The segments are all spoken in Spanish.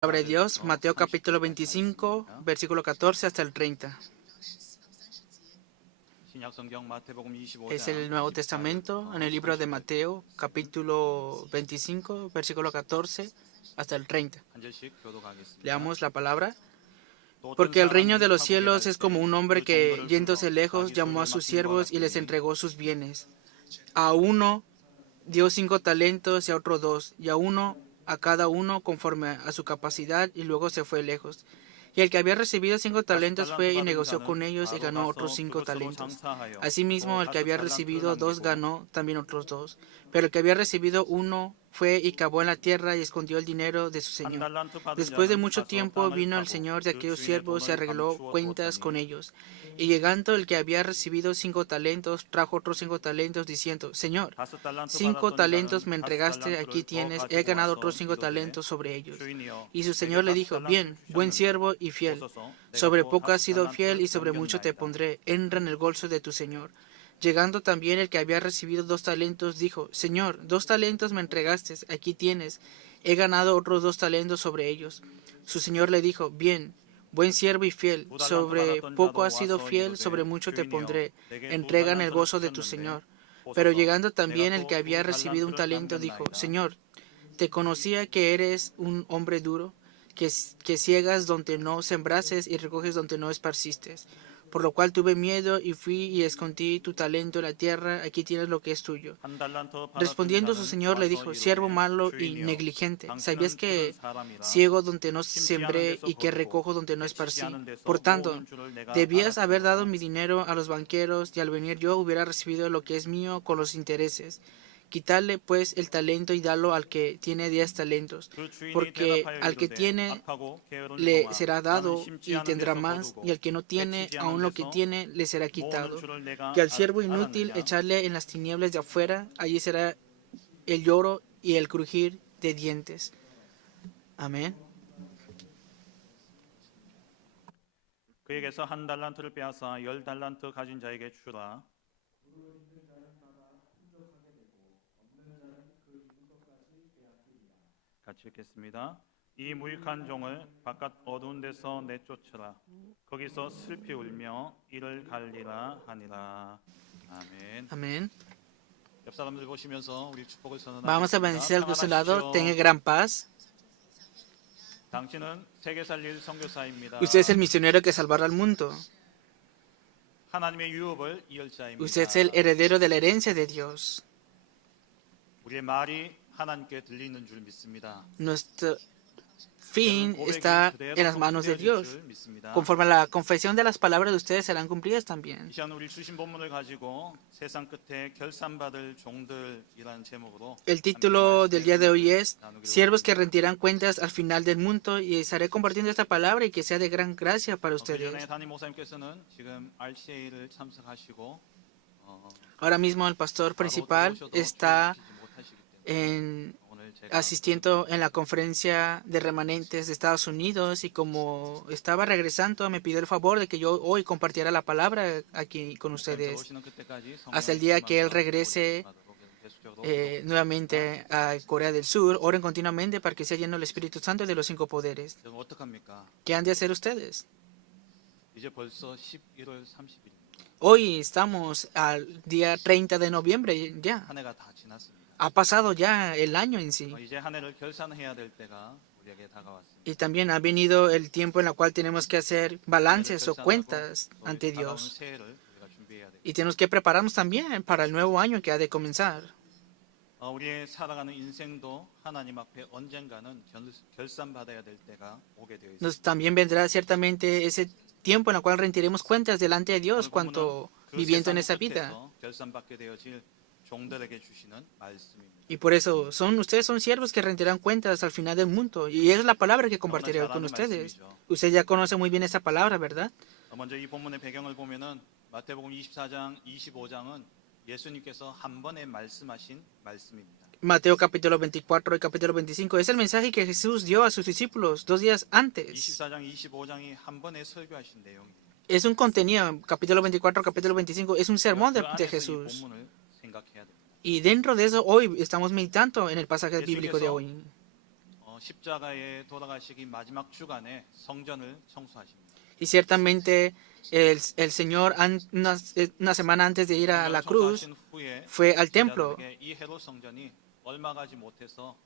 Palabra de Dios, Mateo capítulo 25, versículo 14 hasta el 30. Es el Nuevo Testamento en el libro de Mateo, capítulo 25, versículo 14 hasta el 30. Leamos la palabra. Porque el reino de los cielos es como un hombre que, yéndose lejos, llamó a sus siervos y les entregó sus bienes. A uno dio 5 talentos y a otro 2, y a cada uno conforme a su capacidad, y luego se fue lejos. Y el que había recibido 5 talentos fue y negoció con ellos y ganó otros 5 talentos. Asimismo, el que había recibido 2 ganó también otros 2. Pero el que había recibido 1 fue y cavó en la tierra y escondió el dinero de su señor. Después de mucho tiempo vino el señor de aquellos siervos y arregló cuentas con ellos. Y llegando el que había recibido 5 talentos, trajo otros 5 talentos, diciendo: Señor, 5 talentos me entregaste, aquí tienes, he ganado otros 5 talentos sobre ellos. Y su señor le dijo: Bien, buen siervo y fiel. Sobre poco has sido fiel y sobre mucho te pondré. Entra en el gozo de tu señor. Llegando también el que había recibido 2 talentos, dijo: Señor, 2 talentos me entregaste, aquí tienes, he ganado otros 2 talentos sobre ellos. Su señor le dijo: Bien, buen siervo y fiel, sobre poco has sido fiel, sobre mucho te pondré. Entrega en el gozo de tu señor. Pero llegando también el que había recibido 1 talento, dijo: Señor, te conocía que eres un hombre duro, que ciegas donde no sembrases y recoges donde no esparciste. Por lo cual tuve miedo y fui y escondí tu talento en la tierra, aquí tienes lo que es tuyo. Respondiendo su señor le dijo: Siervo malo y negligente, ¿sabías que ciego donde no sembré y que recojo donde no esparcí? Por tanto, debías haber dado mi dinero a los banqueros, y al venir yo hubiera recibido lo que es mío con los intereses. Quitarle pues el talento y darlo al que tiene 10 talentos, porque al que tiene le será dado y tendrá más, y al que no tiene, aun lo que tiene le será quitado. Y al siervo inútil echarle en las tinieblas de afuera, allí será el lloro y el crujir de dientes. Amén. 그에게서 한 달란트를 빼앗아 10달란트 가진 자에게 주라. 같이 읽겠습니다. 이 무익한 종을 바깥 어두운 데서 내쫓으라. 거기서 슬피 울며 이를 갈리라 하니라. 아멘. Amén. 옆 사람들 보시면서 우리 축복을 Vamos a 선언하겠습니다. bendecir al que está a su lado. Tenga gran paz. 당신은 세계 살릴 선교사입니다. Usted es el misionero que salvará al mundo. 하나님의 유업을 이을 자입니다. Usted es el heredero de la herencia de Dios. 우리의 말이 하나님께 들리는 줄 믿습니다. Nuestro fin está en las manos de Dios. Conforme a la confesión de las palabras de ustedes serán cumplidas también. 이 시간 우리 주신 본문을 가지고 세상 끝에 결산받을 종들이라는 제목으로 El título del día de hoy es Siervos que rendirán cuentas al final del mundo, y estaré compartiendo esta palabra y que sea de gran gracia para ustedes. 전에 담임 목사님께서는 지금 RCA를 참석하시고 Ahora mismo el pastor principal está asistiendo en la conferencia de remanentes de Estados Unidos, y como estaba regresando me pidió el favor de que yo hoy compartiera la palabra aquí con ustedes hasta el día que él regrese nuevamente a Corea del Sur. Oren continuamente para que sea lleno el Espíritu Santo y de los 5 poderes. ¿Qué han de hacer ustedes? 이제 벌써 11월 30일 Hoy estamos al día 30 de noviembre ya. 한 해가 다 지났습니다. Ha pasado ya el año en sí. 이제 한 해를 결산해야 될 때가 우리에게 다가왔습니다. Y también ha venido el tiempo en el cual tenemos que hacer balances o cuentas ante Dios. 새해를 우리가 준비해야 됩니다. Y tenemos que prepararnos también para el nuevo año que ha de comenzar. 우리의 살아가는 인생도 하나님 앞에 언젠가는 결산받아야 될 때가 오게 되어 있습니다. También vendrá ciertamente ese tiempo en el cual rendiremos cuentas delante de Dios cuanto viviendo en esa vida. 결산받게 되어질 종들에게 주시는 말씀입니다. Y por eso ustedes son siervos que rendirán cuentas al final del mundo. Y esa es la palabra que compartiré hoy con ustedes. Usted ya conoce muy bien esa palabra, ¿verdad? 먼저 이 본문의 배경을 보면은 마태복음 24장, 25장은 예수님께서 한 번에 말씀하신 말씀입니다. Mateo capítulo 24 y capítulo 25 es el mensaje que Jesús dio a sus discípulos 2 días antes. 24장, 25장이 한 번에 설교하신 내용입니다. Es un contenido, capítulo 24, capítulo 25, es un sermón 그 de 안에서 이 Jesús. 본문을 생각해야 됩니다. Y dentro de eso hoy estamos meditando en el pasaje bíblico de hoy. 십자가에 돌아가시기 마지막 주간에 성전을 청소하십니다. Y ciertamente el Señor, una semana antes de ir a la cruz, 청소하신 후에 fue al templo. 제자들에게 이 헤롯 성전이 얼마 가지 못해서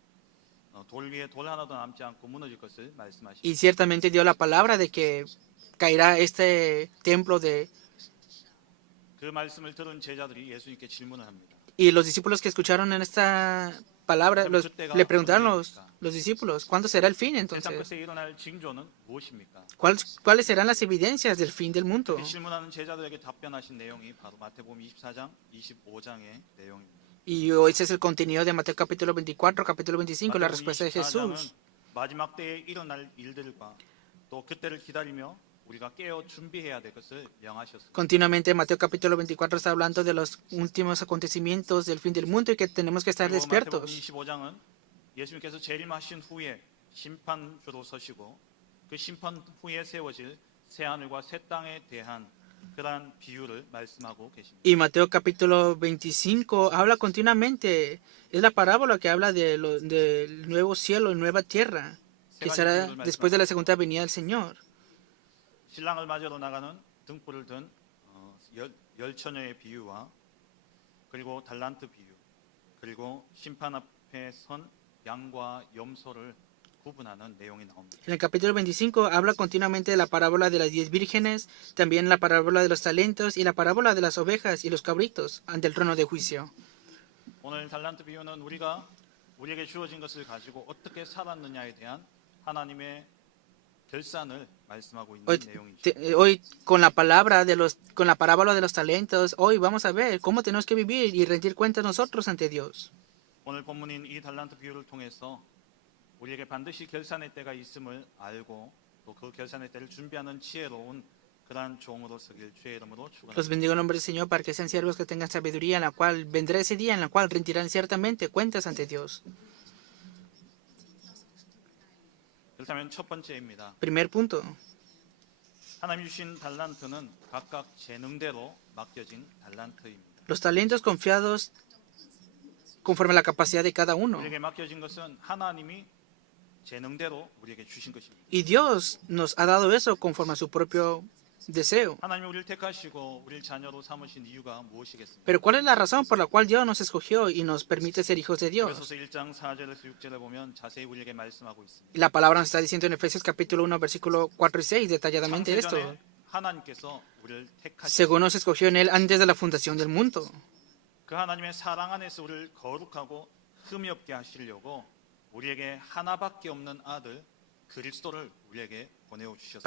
돌 위에 돌 하나도 남지 않고 무너질 것을 말씀하십니다. Y ciertamente dio la palabra de que caerá este templo de... 그 말씀을 들은 제자들이 예수님께 질문을 합니다. Y los discípulos que escucharon en esta palabra le preguntaron los discípulos, ¿cuándo será el fin 세상 entonces? 끝에 일어날 징조는 무엇입니까? ¿Cuáles serán las evidencias del fin del mundo? 그 질문하는 제자들에게 답변하신 내용이 바로 마태복음 24장, 25장의 내용입니다. Y ese es el contenido de Mateo capítulo 24, capítulo 25, la respuesta de Jesús. 마지막 때에 일어날 일들과 또 그때를 기다리며 우리가 깨어 준비해야 될 것을 명하셨습니다. Continuamente Mateo capítulo 24 está hablando de los últimos acontecimientos del fin del mundo y que tenemos que estar 마태복음 despiertos. 25장은 예수님께서 재림하신 후에 심판주로 서시고 그 심판 후에 세워질 새 하늘과 새 땅에 대한 그러한 비유를 말씀하고 계십니다. Y Mateo capítulo 25 habla continuamente, es la parábola que habla del nuevo cielo y nueva tierra, que será después de la segunda venida del Señor. 신랑을 맞으러 나가는 등불을 든 열 처녀의 비유와 그리고 달란트 비유 그리고 심판 앞에 선 양과 염소를 구분하는 내용이 나옵니다. En el capítulo 25 habla continuamente de la parábola de las 10 vírgenes, también la parábola de los talentos y la parábola de las ovejas y los cabritos ante el trono de juicio. 오늘 달란트 비유는 우리에게 주어진 것을 가지고 어떻게 살았느냐에 대한 하나님의 결산을 말씀하고 있는 내용이죠. Hoy con la parábola de los talentos, hoy vamos a ver cómo tenemos que vivir y rendir cuentas nosotros ante Dios. 오늘 본문인 이 달란트 비유를 통해서 우리에게 반드시 결산의 때가 있음을 알고 또 그 결산의 때를 준비하는 지혜로운 그러한 종으로 서길 주의 이름으로 축원합니다. Los bendigo en nombre del Señor para que sean siervos que tengan sabiduría, en la cual vendrá ese día en la cual rendirán ciertamente cuentas ante Dios. 그렇다면 첫 번째입니다. Primer punto. 하나님 주신 달란트는 각각 재능대로 맡겨진 달란트입니다. Los talentos confiados conforme a la capacidad de cada uno. 우리에게 맡겨진 것은 하나님이 재능대로 우리에게 주신 것입니다. Y Dios nos ha dado eso conforme a su propio deseo. 하나님이 우리를 택하시고 우리를 자녀로 삼으신 이유가 무엇이겠습니까? Pero ¿cuál es la razón por la cual Dios nos escogió y nos permite ser hijos de Dios? 에베소서 1장 4절에서 6절에 보면 자세히 우리에게 말씀하고 있습니다. La palabra nos está diciendo en Efesios capítulo 1, versículo 4 y 6 detalladamente esto. 창세전에 하나님께서 우리를 택하시고 Según nos escogió en Él antes de la fundación del mundo. 그 하나님의 사랑 안에서 우리를 거룩하고 흠이 없게 하시려고 우리에게 하나밖에 없는 아들 그리스도를 우리에게 보내어 주셨습니다.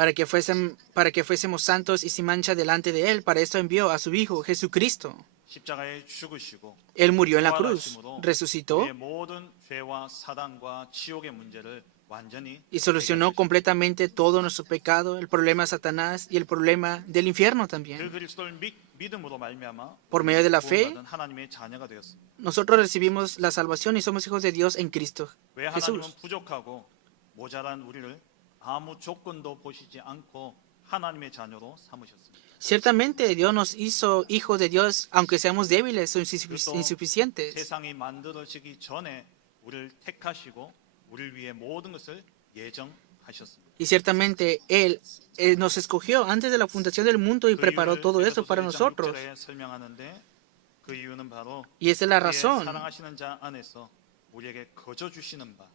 Para que fuésemos santos y sin mancha delante de Él. Para esto envió a su Hijo, Jesucristo. 십자가에 죽으시고 Él murió en la cruz, 부활하심으로 resucitó 우리의 모든 죄와 사단과 지옥의 문제를 완전히 y solucionó completamente todo nuestro pecado, el problema de Satanás y el problema del infierno 그 también. 그리스도를 믿음으로 말미암아 Por medio de la fe, 구원받은 하나님의 자녀가 되었습니다. nosotros recibimos la salvación y somos hijos de Dios en Cristo 왜 하나님은 Jesús. 부족하고 모자란 우리를 아무 조건도 보시지 않고 하나님의 자녀로 삼으셨습니다. Ciertamente Dios nos hizo hijos de Dios, aunque seamos débiles o 그리스도 insuficientes. 세상이 만들어지기 전에 우리를 택하시고 우리를 위해 모든 것을 예정하셨습니다. Y ciertamente Él nos escogió antes de la fundación del mundo y preparó todo eso para nosotros. 설명하는데 그 이유는 바로 Y esa es la 우리의 razón. 사랑하시는 자 안에서 우리에게 거저 주시는 바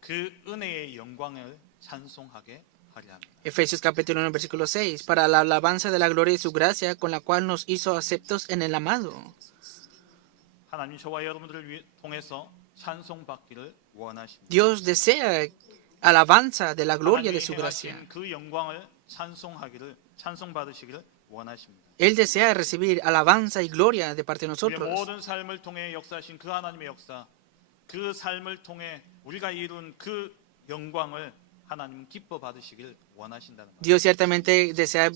그 은혜의 영광을 찬송하게 하려 합니다. Efesios capítulo 1, versículo 6, para la alabanza de la gloria de su gracia, con la cual nos hizo aceptos en el amado. 하나님 저와 여러분들을 통해서 찬송받기를 원하십니다. Dios desea alabanza de la gloria de su 하나님이 gracia. 행하신 그 영광을 찬송받으시기를 원하십니다. Él desea recibir alabanza y gloria de parte de 우리의 nosotros. 모든 삶을 통해 역사하신 그 하나님의 역사, 그 삶을 통해 우리가 이룬 그 영광을 하나님 기뻐 받으시길 원하신다는 것. Dios ciertamente desea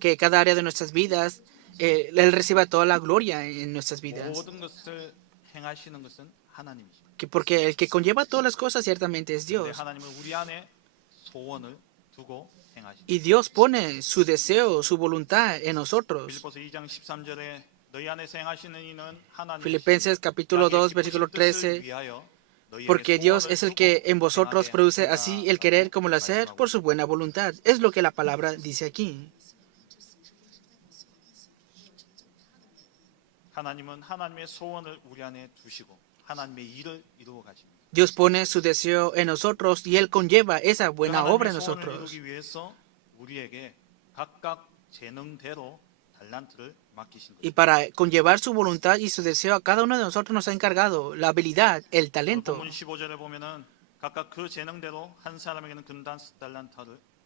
que cada área de nuestras vidas, Él reciba toda la gloria en nuestras vidas. 모든 것을 행하시는 것은 하나님이십니다. Porque el que conlleva todas las cosas ciertamente es 그런데 Dios. 하나님은 우리 안에 소원을 두고 행하십니다. Y Dios pone su deseo, su voluntad en nosotros. 빌립보서 2장 13절에 너희 안에서 행하시는 이는 하나님 Filipenses capítulo 2, versículo 13 porque Dios es el que en vosotros produce así el querer como el hacer por su buena voluntad. Es lo que la palabra dice aquí. 하나님은 하나님의 소원을 우리 안에 두시고 하나님의 일을 이루어 가십니다. Dios pone su deseo en nosotros y Él conlleva esa buena obra en 하나님의 소원을 nosotros. 이루기 위해서 우리에게 각각 재능대로 달란트를 맡기신 Y 거예요. para conllevar su voluntad y su deseo a cada uno de nosotros nos ha encargado la habilidad, el talento. 본문 15절에 보면은 각각 그 재능대로 한 사람에게는 근단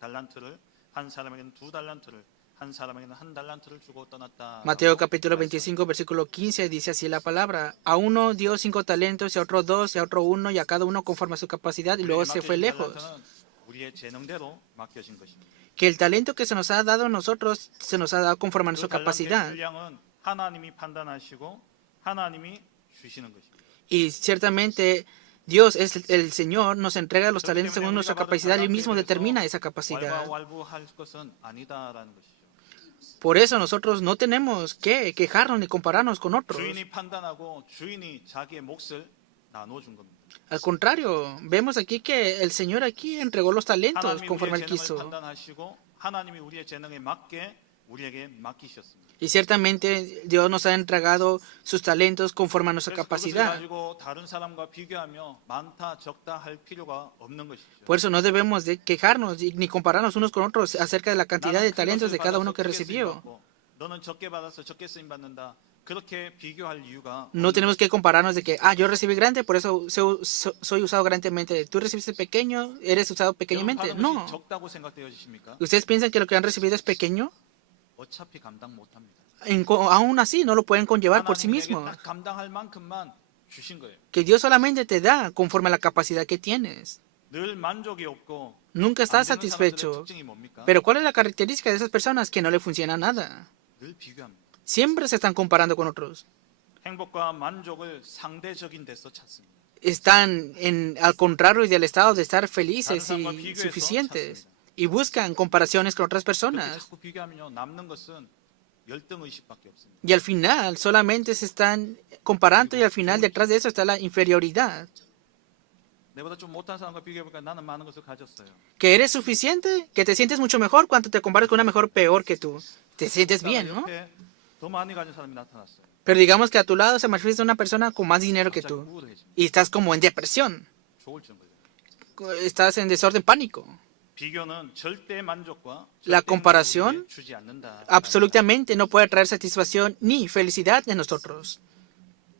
달란트를 한 사람에게는 두 달란트를 한 사람에게는 한 달란트를 주고 떠났다. Mateo capítulo 25, versículo 15 dice así la palabra. A uno dio 5 talentos, y a otro 2, y a otro 1, y a cada uno conforme a su capacidad, y luego se fue lejos. 우리의 재능대로 맡겨진 것입니다. Que el talento que se nos ha dado a nosotros se nos ha dado conforme a nuestra capacidad. 분량은 하나님이 판단하시고 하나님이 주시는 것입니다. Y ciertamente Dios es el Señor, nos entrega los talentos según nuestra capacidad y Él mismo determina esa capacidad. 왈가왈부할 것은 아니다라는 것이죠. Por eso nosotros no tenemos que quejarnos ni compararnos con otros. 주인이 판단하고 주인이 자기의 몫을 나눠준 겁니다. Al contrario, vemos aquí que el Señor aquí entregó los talentos 하나님이 conforme 우리의 Él 재능을 quiso. 판단하시고 하나님이 우리의 재능에 맞게 우리에게 맡기셨습니다. Y ciertamente Dios nos ha entregado sus talentos conforme a nuestra 그래서 그것을 capacidad. 가지고 다른 사람과 비교하며 많다 적다 할 필요가 없는 것이죠. Por eso no debemos de quejarnos ni compararnos unos con otros acerca de la cantidad de 나는 큰 talentos 것을 de cada 받아서 uno que 크게 쓰임 recibió. 받고 너는 적게 받아서 적게 쓰임 받는다. 그렇게 비교할 이유가 No tenemos que compararnos de que, yo recibí grande, por eso soy usado grandemente. Tú recibiste pequeño, eres usado 여러분 pequeñamente. 받은 No. 것이 적다고 생각되어지십니까? ¿Ustedes piensan que lo que han recibido es pequeño? 어차피 감당 못합니다. Aún así, no lo pueden conllevar por sí 하나님이 내게 mismos. 딱 감당할 만큼만 주신 거예요. Que Dios solamente te da conforme a la capacidad que tienes. 늘 만족이 없고 Nunca 안 estás 되는 사람들의 satisfecho. 특징이 뭡니까? Pero ¿cuál es la característica de esas personas? Que no le funciona nada. 늘 비교합니다. Siempre se están comparando con otros. 행복과 만족을 상대적인 데서 찾습니다. Están al contrario del estado de estar 다른 felices 사람과 y 비교해서 suficientes. 찾습니다. Y buscan comparaciones con otras 그렇게 personas. 자꾸 비교하면요 남는 것은 열등 의식밖에 없습니다. Y al final solamente se están comparando y al final detrás de eso está la inferioridad. 내보다 좀 못한 사람과 비교해보니까 나는 많은 것을 가졌어요. Que eres suficiente, que te sientes mucho mejor cuando te comparas con una mejor peor que tú. Te sientes bien, ¿no? 옆에 더 많이 가진 사람이 나타났어요. Pero digamos que a tu lado se manifiesta una persona con más dinero que 갑자기 tú. 우울해집니다. Y estás como en depresión. 조울증 걸려요. Estás en desorden pánico. 비교는 절대 만족과 La 절대 comparación 행복을 주지 않는다. absolutamente no puede traer satisfacción ni felicidad en nosotros.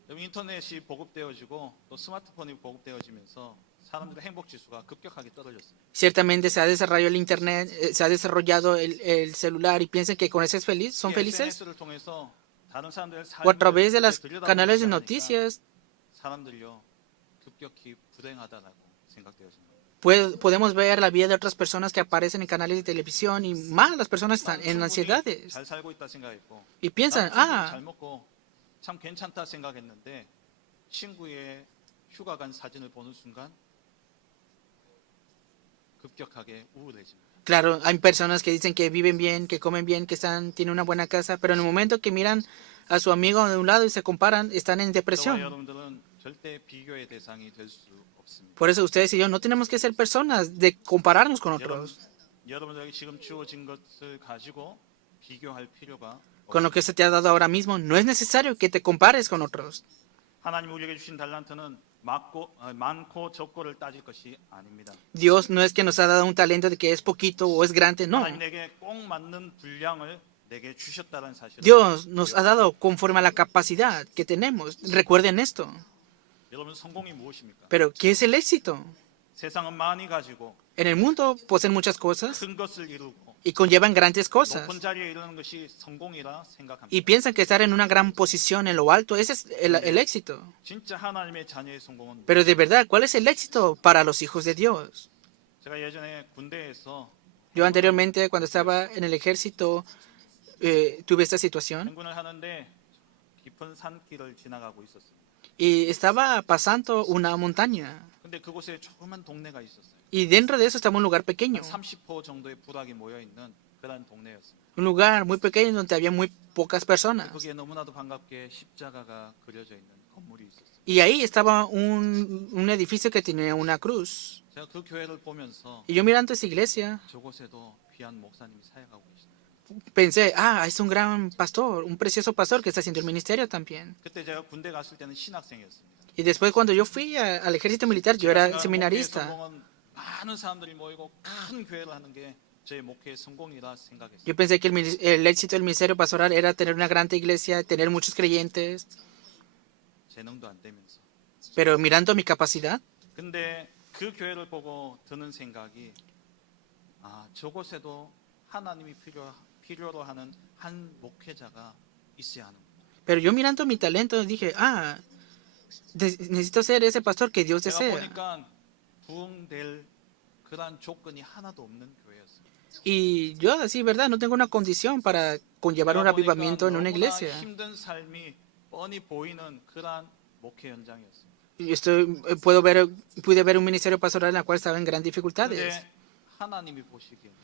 여러분, 인터넷이 보급되어지고 또 스마트폰이 보급되어지면서 사람들의 행복 지수가 급격하게 떨어졌습니다. Ciertamente se ha desarrollado el internet, se ha desarrollado el celular y piensan que con eso son felices. SNS를 통해서 다른 사람들의 O a través de 삶을 los 들여다보기 canales de 시작하니까 noticias 사람들이요 급격히 불행하다라고 생각되어집니다. podemos ver la vida de otras personas que aparecen en canales de televisión y más las personas están en 충분히 ansiedades 잘 살고 있다 생각했고 y piensan, 나는 잘 먹고 참 괜찮다 생각했는데 친구의 휴가 간 사진을 보는 순간 급격하게 우울해집니다. claro, hay personas que dicen que viven bien, que comen bien, que tienen una buena casa, pero en el momento que miran a su amigo de un lado y se comparan, están en 저와 depresión. 여러분들은 절대 비교의 대상이 될 수 없습니다. Por eso ustedes y yo no tenemos que ser personas de compararnos con otros. 여러분들에게 지금 주어진 것을 가지고 비교할 필요가 Con lo que se te ha dado ahora mismo, no es necesario que te compares con otros. 하나님 우리에게 주신 달란트는 많고 적고를 따질 것이 아닙니다. Dios no es que nos ha dado un talento de que es poquito o es grande, no. 하나님 내게 꼭 맞는 분량을 내게 주셨다는 사실을 Dios nos ha dado conforme a la capacidad que tenemos. Recuerden esto. 여러분 성공이 무엇입니까? Pero, ¿qué es el éxito? 세상은 많이 가지고 En el mundo poseen muchas cosas 큰 것을 이루고 y conllevan grandes cosas. 높은 자리에 이르는 것이 성공이라 생각합니다. Y piensan que estar en una gran posición en lo alto, ese es el éxito. 진짜 하나님의 자녀의 성공은 Pero de verdad, ¿cuál es el éxito para los hijos de Dios? 제가 예전에 군대에서 Yo anteriormente, cuando estaba en el ejército, tuve esta situación 행군을 하는데 깊은 산길을 지나가고 있었습니다. y estaba pasando una montaña. 근데 그곳에 조그만 동네가 있었어요. Y dentro de eso estaba un lugar pequeño. 한 30호 정도의 부락이 모여 있는 그런 동네였습니다. Un lugar muy pequeño donde había muy pocas personas. 거기에 너무나도 반갑게 십자가가 그려져 있는 건물이 있었어요. Y ahí estaba un edificio que tenía una cruz. 제가 그 교회를 보면서 Y yo mirando esa iglesia, 저곳에도 귀한 목사님이 사역하고 계시다. pensé, es un gran pastor, un precioso pastor que está haciendo el ministerio también. 그때 제가 군대 갔을 때는 신학생이었습니다. Y después cuando yo fui al ejército militar, yo era 제가 seminarista. 목회의 성공은 많은 사람들이 모이고 큰 교회를 하는 게 제 목회의 성공이라 생각했어요. Yo pensé que el éxito del ministerio pastoral era tener una gran iglesia, tener muchos creyentes, 재능도 안 되면서. pero mirando mi capacidad, 근데 그 교회를 보고 드는 생각이 저곳에도 하나님이 필요로 하는 한 목회자가 있어야 하는 거예요. pero yo mirando mi talento dije, necesito ser ese pastor que Dios 제가 desea. 보니까 부흥될 그런 조건이 하나도 없는 교회였어요. Y yo así, ¿verdad? No tengo una condición para conllevar un 제가 보니까 avivamiento en una 너무나 iglesia. 힘든 삶이 뻔히 보이는 그런 목회 현장이었어요. Y pude ver un ministerio pastoral en el cual estaba en gran dificultades. 근데 하나님이 보시기에는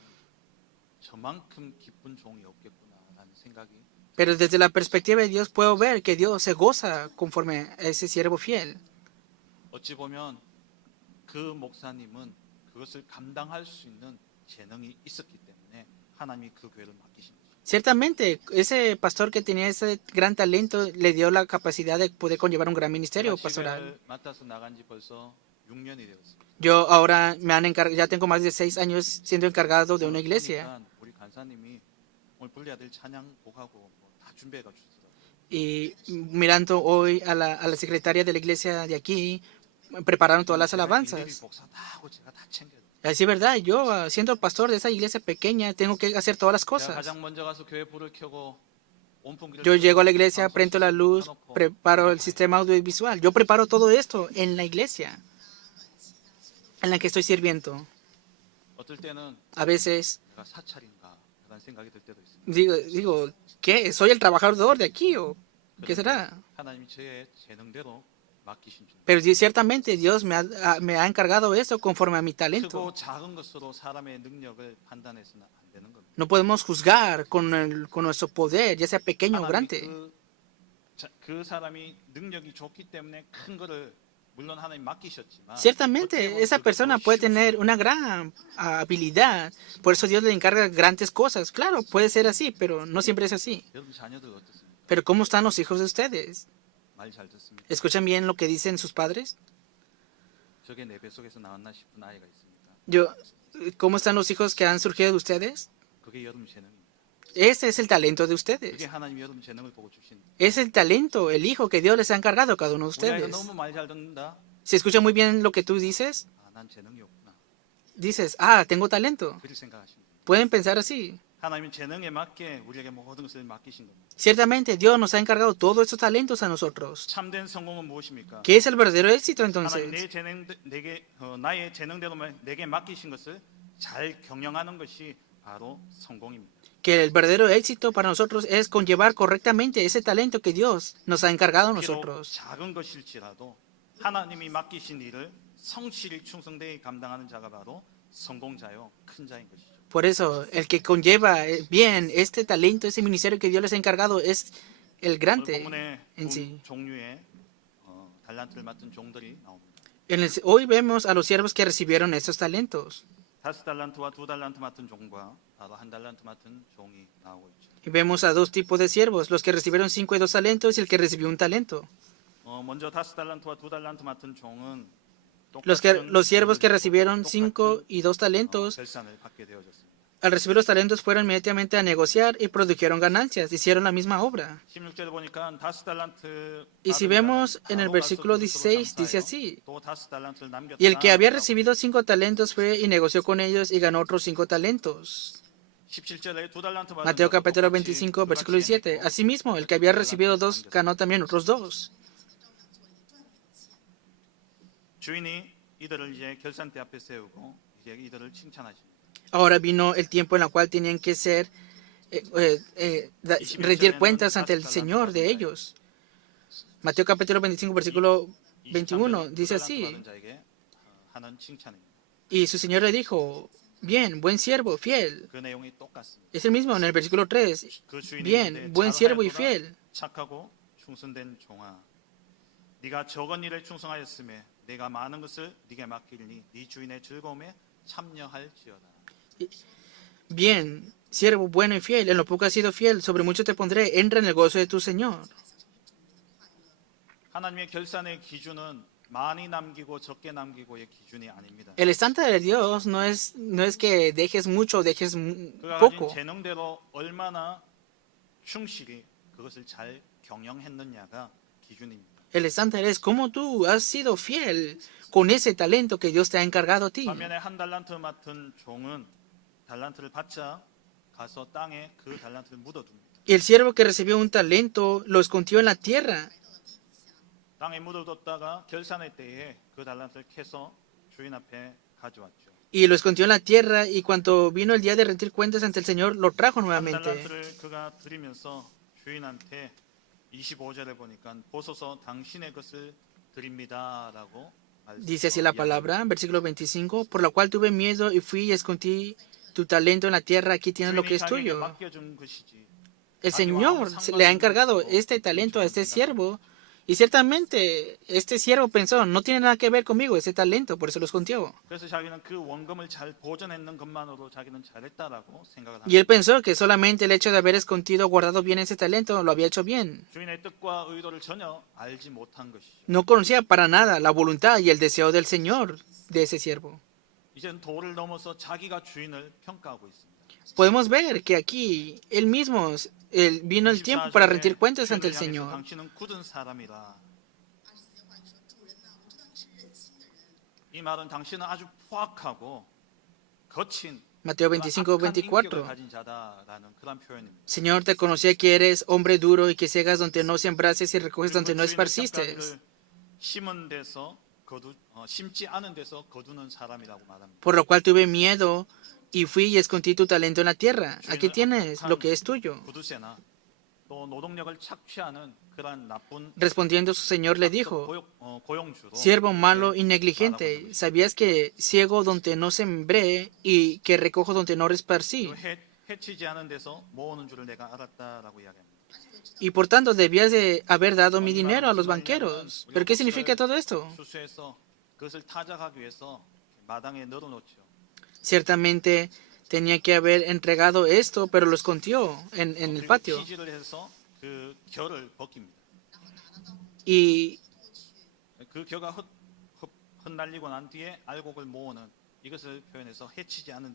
저만큼 기쁜 종이 없겠구나라는 생각이. Pero desde la perspectiva de Dios puedo ver que Dios se goza conforme a ese siervo fiel. 어찌 보면 그 목사님은 그것을 감당할 수 있는 재능이 있었기 때문에 하나님이 그 교회를 맡기신 거죠. Ciertamente, ese pastor que tenía ese gran talento le dio la capacidad de poder conllevar un gran ministerio 제가 pastoral. 지회를 맡아서 나간 지 벌써 6년이 되었습니다. Yo ahora ya tengo más de 6 años siendo encargado de una iglesia. 그러니까 우리 간사님이 오늘 분리아들 찬양 곡하고 다 준비해가 주더라고요. Y mirando hoy a la secretaria de la iglesia de aquí, prepararon todas las 일일이 alabanzas. 복사 다 하고 제가 다 챙겨요. Así, ¿verdad? Yo, siendo el pastor de esa iglesia pequeña, tengo que hacer todas las 제가 cosas. 가장 먼저 가서 교회 불을 켜고 온풍기를 Yo llego a la 켜고 iglesia, 방송 prendo la luz, 켜놓고 preparo el 다 해요. sistema audiovisual. Yo preparo todo esto en la iglesia en la que estoy sirviendo. 어떨 때는 A veces 내가 사찰인가 그런 생각이 들 때도 있습니다. digo, ¿qué? ¿Soy el trabajador de aquí o qué será? 하나님이 저의 재능대로 맡기신 줄. Pero ciertamente Dios me ha encargado eso conforme a mi talento. 크고 작은 것으로 사람의 능력을 판단해서는 안 되는 겁니다. No podemos juzgar con nuestro poder, ya sea pequeño o 하나님이 grande. 그 사람이 능력이 좋기 때문에 큰 거를 물론 하나님 맡기셨지만 Ciertamente, 어떻게 보면 esa 그것도 persona puede 쉬운 tener una gran habilidad, por eso Dios le encarga grandes cosas. Claro, puede ser así, pero no siempre es así. 여러분 자녀들 어떻습니까? Pero ¿cómo están los hijos de ustedes? 말 잘 듣습니까? ¿Escuchan bien lo que dicen sus padres? 저게 내 뱃속에서 나왔나 싶은 아이가 있습니까? ¿Cómo están los hijos que han surgido de ustedes? 그게 여러분 재능입니다. Ese es el talento de 그게 ustedes. 하나님이 여러분 재능을 보고 주신. Es el talento, el hijo que Dios les ha encargado a cada uno de 우리 아이가 ustedes. 너무 말 잘 듣는다. Si escucha muy bien lo que tú dices, 난 재능이 없구나. dices, tengo talento. 그렇게 생각하십니다. Pueden pensar así. 하나님은 재능에 맞게 우리에게 모든 것을 맡기신 겁니다. Ciertamente Dios nos ha encargado todos estos talentos a nosotros. 참된 성공은 무엇입니까? ¿Qué es el verdadero éxito 하나님 entonces? 내 재능 나의 재능대로 내게 맡기신 것을 잘 경영하는 것이 바로 성공입니다. Que el verdadero éxito para nosotros es conllevar correctamente ese talento que Dios nos ha encargado a 비록 nosotros. 작은 것일지라도 하나님이 맡기신 일을 성실히 충성되게 감당하는 자가 바로 성공자요 큰 자인 것이죠. Por eso, el que conlleva bien este talento, ese ministerio que Dios les ha encargado, es el 오늘 grande 본문에 en sí. 종류의 달란트를 맡은 종들이 나옵니다. Hoy vemos a los siervos que recibieron estos talentos. 5달란트와 2달란트 맡은 종과 바로 1달란트 맡은 종이 나오고 있죠. Y vemos a dos tipos de siervos, los que recibieron 5 y 2 talentos y el que recibió un talento. 먼저 5달란트와 2달란트 맡은 종은 Los siervos que recibieron 5 y 2 talentos, 결산을 받게 되어졌습니다. al recibir los talentos, fueron inmediatamente a negociar y produjeron ganancias, hicieron la misma obra. 16절에 보니까 5달란트 Y si vemos en el versículo 16, dice así: Y el que había recibido 5 talentos fue y negoció con ellos y ganó otros 5 talentos. Mateo capítulo 25, versículo 17. Asimismo, el que había recibido 2 ganó también otros 2. 주인이 이들을 이제 결산대 앞에 세우고 이제 이들을 칭찬하십니다. Ahora vino el tiempo en el cual tenían que rendir cuentas ante el Señor de ellos. Mateo capítulo 25, versículo 21, dice así: Y su Señor le dijo: Bien, buen siervo, fiel. 그 내용이 똑같습니다. Es el mismo en el versículo 3. 그 주인이 Bien, buen siervo y fiel. 착하고 충성된 종아, 네가 적은 일에 충성하였음에 내가 많은 것을 네게 맡기리니 네 주인의 즐거움에 참여할지어다. Bien, siervo bueno y fiel, en lo poco has sido fiel, sobre mucho te pondré, entra en el gozo de tu Señor. 하나님의 결산의 기준은 많이 남기고 적게 남기고의 기준이 아닙니다. El estándar de Dios no es que dejes mucho o dejes 그가 가진 poco. 재능대로 얼마나 충실히 그것을 잘 경영했느냐가 기준입니다. El estándar es cómo tú has sido fiel con ese talento que Dios te ha encargado a ti. 반면에 한 달란트 맡은 종은 달란트를 받자 가서 땅에 그 달란트를 묻어둡니다. Y el siervo que recibió un talento lo escondió en la tierra. 땅에 묻어뒀다가 결산의 때에 그 달란트를 캐서 주인 앞에 가져왔죠. Y lo escondió en la tierra y cuando vino el día de rendir cuentas ante el Señor, lo trajo 한 nuevamente. 달란트를 그가 드리면서 주인한테 25절에 보니까 보소서 당신의 것을 드립니다라고 Dice así la palabra, versículo 25, por la cual tuve miedo y fui y escondí tu talento en la tierra, aquí tienes lo que es tuyo. El Señor le ha encargado este talento a este siervo y ciertamente este siervo pensó, no tiene nada que ver conmigo ese talento, por eso lo escondió. 그래서 자기는 그 원금을 잘 보존했는 것만으로 자기는 잘했다라고 생각을 Y él 합니다. pensó que solamente el hecho de haber escondido, guardado bien ese talento, lo había hecho bien. 주인의 뜻과 의도를 전혀 알지 못한 것이죠. No conocía para nada la voluntad y el deseo del Señor de ese siervo. 이제는 도를 넘어서 자기가 주인을 평가하고 있습니다. Podemos ver que aquí él mismo vino el tiempo para rendir cuentas ante el Señor. 당신은 굳은 사람이라. 이 말은 당신은 아주 포악하고 거친 Mateo 25, 악한 24. 인격을 가진 자다라는 그런 표현입니다. Señor, te conocía que eres hombre duro y que ciegas donde no sembrases y recoges donde no esparcistes. 심은 데서 심지 않은 데서 거두는 사람이라고 말합니다. Por lo cual tuve miedo y fui y escondí tu talento en la tierra. Aquí tienes lo que es tuyo. 구두쇠나 또 노동력을 착취하는 그런 나쁜 Respondiendo su señor le dijo, 고용주로 siervo malo y negligente, ¿sabías que ciego donde no sembré y que recojo donde no esparcí? 해치지 않은 데서 모으는 줄을 내가 알았다라고 이야기합니다. Y por tanto debías de haber dado mi dinero a los banqueros. ¿Pero qué significa todo esto? 수수해서 그것을 타작하기 위해서 마당에 널어놓죠. Ciertamente tenía que haber entregado esto, pero lo escondió en el patio. 피지를 해서 그 결을 벗깁니다. Y 그 겨가 흩날리고 난 뒤에 알곡을 모으는 이것을 표현해서 해치지 않은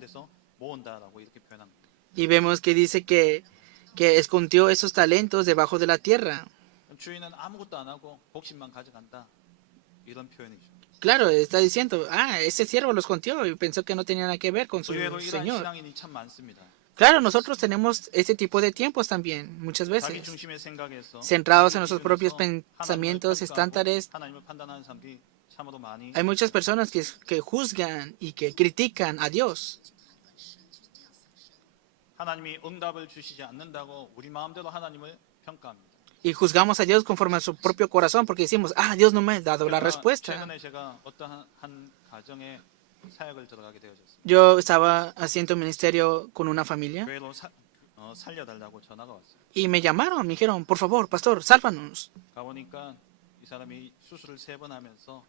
데서 모은다라고 이렇게 표현합니다. Y vemos que dice que escondió esos talentos debajo de la tierra. 주인은 아무것도 안 하고 복심만 가져간다 이런 표현이죠. Claro, está diciendo, ese siervo lo escondió y pensó que no tenía nada que ver con su 의외로 이런 señor. 신앙인이 참 많습니다. Claro, nosotros tenemos este tipo de tiempos también, muchas 자기 veces, 중심의 생각에서 centrados en nuestros propios pensamientos, estándares. 하나님을 판단하는 사람들이 참으로 많이 Hay muchas personas que juzgan y que critican a Dios. 하나님이 응답을 주시지 않는다고 우리 마음대로 하나님을 평가합니다. Y juzgamos a Dios conforme a su propio corazón porque decimos, Dios no me ha dado la respuesta. 최근에 제가 어떤 한 가정에 사역을 들어가게 되어졌습니다. Yo estaba haciendo ministerio con una familia 교회로 살려달라고 전화가 왔어요. y me llamaron, me dijeron, por favor, pastor, sálvanos. 가보니까 이 사람이 수술을 3번 하면서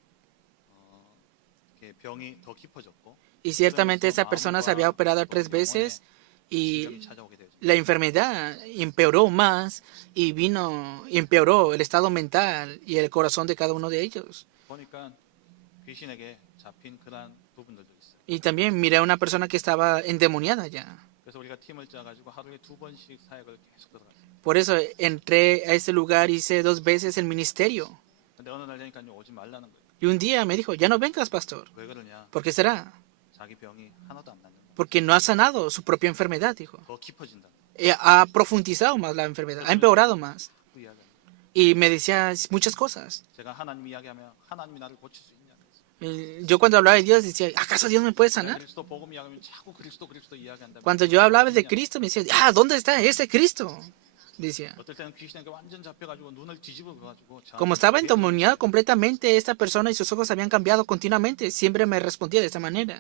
이렇게 병이 더 깊어졌고 Y ciertamente esa persona se había operado 3 veces y 질병이 찾아오게 되었습니다. la enfermedad empeoró más y empeoró el estado mental y el corazón de cada uno de ellos. 보니까 귀신에게 잡힌 그러한 부분들도 있어요. Y también miré a una persona que estaba endemoniada ya. 그래서 우리가 팀을 짜가지고 하루에 2번씩 사역을 계속 들어갔어요. Por eso entré a este lugar, hice 2 veces el ministerio. 근데 어느 날 되니까 오지 말라는 거예요. Y un día me dijo, ya no vengas, pastor. 왜 그러냐? ¿Por qué será? 자기 병이 하나도 안 낫는 거예요. Porque no ha sanado su propia enfermedad, dijo. 더 깊어진다. Ha profundizado más la enfermedad, ha empeorado más. 그 이야기합니다. Y me decía muchas cosas. 제가 하나님 이야기하면 하나님이 나를 고칠 수 있냐? 그래서 Yo cuando hablaba de Dios decía, ¿acaso Dios me puede sanar? 그리스도 복음 이야기하면 자꾸 그리스도 이야기한다. Cuando yo hablaba de Cristo me decía, ¿dónde está ese Cristo? Decía. 어떨 때는 귀신에게 완전 잡혀가지고 눈을 뒤집어 가지고 Como estaba endemoniado completamente esta persona y sus ojos habían cambiado continuamente, siempre me respondía de esta manera.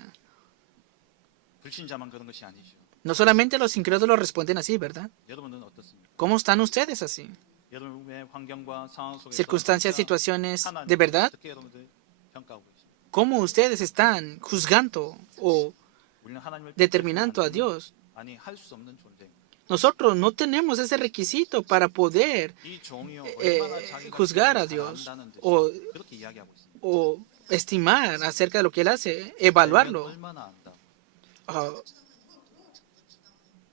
불신자만 그런 것이 아니죠. No solamente los incrédulos responden así, ¿verdad? 여러분은 어떻습니까? ¿Cómo están ustedes así? 여러분의 환경과 상황 속에서 circunstancias, 진짜 situaciones 하나님을 de verdad, 어떻게 여러분들 평가하고 계십니까? ¿cómo ustedes están juzgando o 우리는 하나님을 determinando a 평가하지 Dios? 아니 할 수 없는 존재입니다. Nosotros no tenemos ese requisito para poder 이 종이요 얼마나 자기가 juzgar a 잘 Dios 안다는 듯이 o, 그렇게 이야기하고 있습니다. o estimar acerca de lo que Él hace, 알면 evaluarlo. 얼마나 안다고. Ah,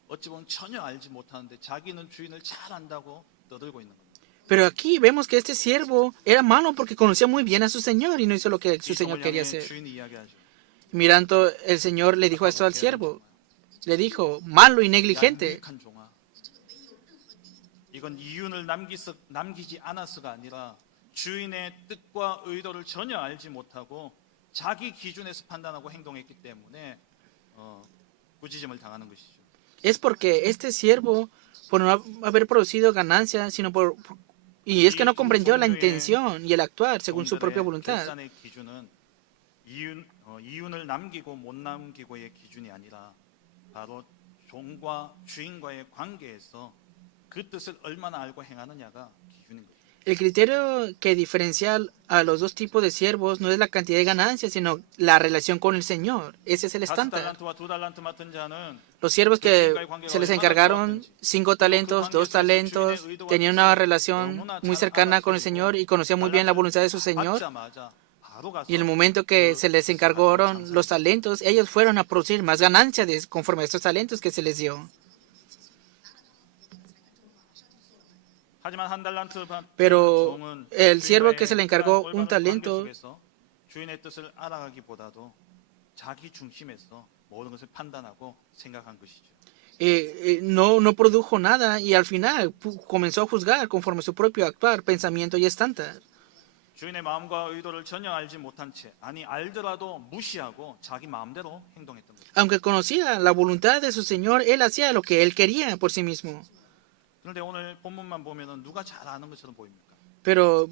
어찌 보면 전혀 알지 못하는데 자기는 주인을 잘 안다고 떠들고 있는 겁니다. pero aquí vemos que este siervo era malo porque conocía muy bien a su Señor y no hizo lo que su 이 Señor 종을 quería 향해 hacer. 주인이 이야기하죠. Mirando, el Señor le dijo esto al siervo. Le dijo, malo y 야, negligente. 무익한 종아. 이건 이윤을 남기지 않았어가 아니라 주인의 뜻과 의도를 전혀 알지 못하고 자기 기준에서 판단하고 행동했기 때문에 꾸짖음을 당하는 것이죠. Es porque este siervo, por no haber producido ganancia, y es que no comprendió la intención y el actuar según su propia voluntad. 결산의 기준은 이윤을 남기고 못 남기고의 기준이 아니라 바로 종과 주인과의 관계에서 그 뜻을 얼마나 알고 행하느냐가 기준인 거죠. El criterio que diferencia a los dos tipos de siervos no es la cantidad de ganancias, sino la relación con el Señor. Ese es el estándar. 5달란트와 2달란트 맡은 자는 Los siervos que se les encargaron 5 talentos, 2 talentos, tenían una relación muy cercana con el Señor y conocían muy bien la voluntad de su Señor. 받자마자 바로 가서 Y en el momento que se les encargaron los talentos, ellos fueron a producir más ganancia conforme a estos talentos que se les dio. 하지만 한 달란트 Pero 종은 el siervo que 주인과의 se le encargó 올바른 un 관계 talento 속에서 주인의 뜻을 알아가기보다도 자기 중심에서 모든 것을 판단하고 생각한 것이죠. no produjo nada y al final comenzó a juzgar conforme a su propio actuar, pensamiento y estándar. 주인의 마음과 의도를 전혀 알지 못한 채 아니 알더라도 무시하고 자기 마음대로 행동했던 거죠. Aunque conocía la voluntad de su Señor, él hacía lo que él quería por sí mismo. 그런데 오늘 본문만 보면은 누가 잘 아는 것처럼 보입니까? Pero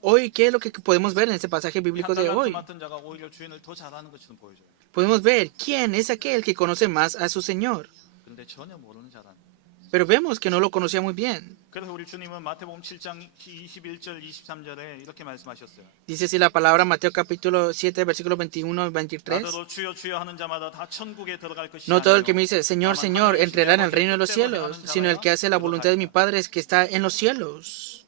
hoy, ¿qué es lo que podemos ver en este pasaje bíblico 한 de 달란트 hoy? 맡은 자가 오히려 주인을 더 잘 아는 것처럼 보여져요. Podemos ver quién es aquel que conoce más a su Señor. 그런데 전혀 모르는 자라는. Pero vemos que no lo conocía muy bien. 그래서 우리 주님은 마태복음 7장 21절 23절에 이렇게 말씀하셨어요. Dice así la palabra Mateo capítulo 7, versículos 21 y 23. 나더러 주여 주여 하는 자마다 다 천국에 들어갈 것이 No todo el que 아니요 me dice, Señor, Señor, entrará en el reino de los cielos, sino el que hace la voluntad de mi Padre que está en los cielos.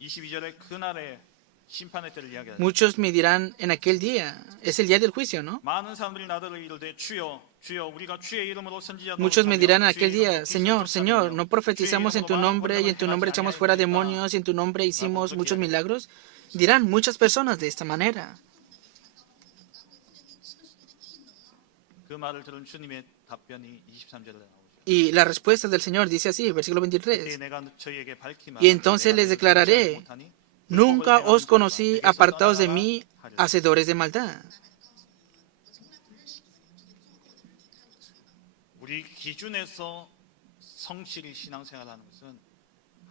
22절에 그날에 심판의 때를 이야기하죠. Muchos me dirán en aquel día, es el día del juicio, ¿no? 많은 사람들이 나더러 이르되 주여 주여 우리가 주의 이름으로 선지자도 Muchos me dirán en aquel día, Señor, Señor, ¿no profetizamos en tu nombre y en tu nombre echamos fuera demonios y en tu nombre hicimos muchos milagros? Dirán muchas personas de esta manera. 그 말을 들은 주님의 답변이 23절에 나오죠. Y la respuesta del Señor dice así, versículo 그때 23. 내가 저희에게 밝히 Y entonces les declararé, nunca os conocí, apartados de mí, hacedores de maldad. 우리 기준에서 성실히 신앙생활하는 것은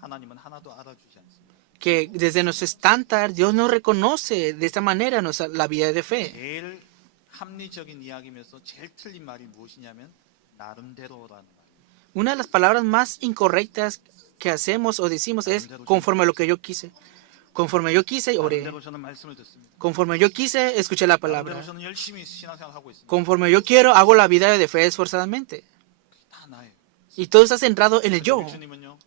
하나님은 하나도 알아주지 않습니다. Que desde nuestro estándar Dios nos reconoce de esta manera la vida de fe. 제일 합리적인 이야기면서 제일 틀린 말이 무엇이냐면 나름대로라는 말. Una de las palabras más incorrectas que hacemos o decimos es conforme a lo que yo quise. Conforme yo quise, oré. 나름대로 저는 말씀을 듣습니다. Conforme yo quise, escuché la 나름대로 palabra. 저는 열심히 신앙생활하고 있습니다. Conforme yo quiero, hago la vida de fe esforzadamente. 다 나예요. Y todo está centrado en el yo. 우리 주님은요,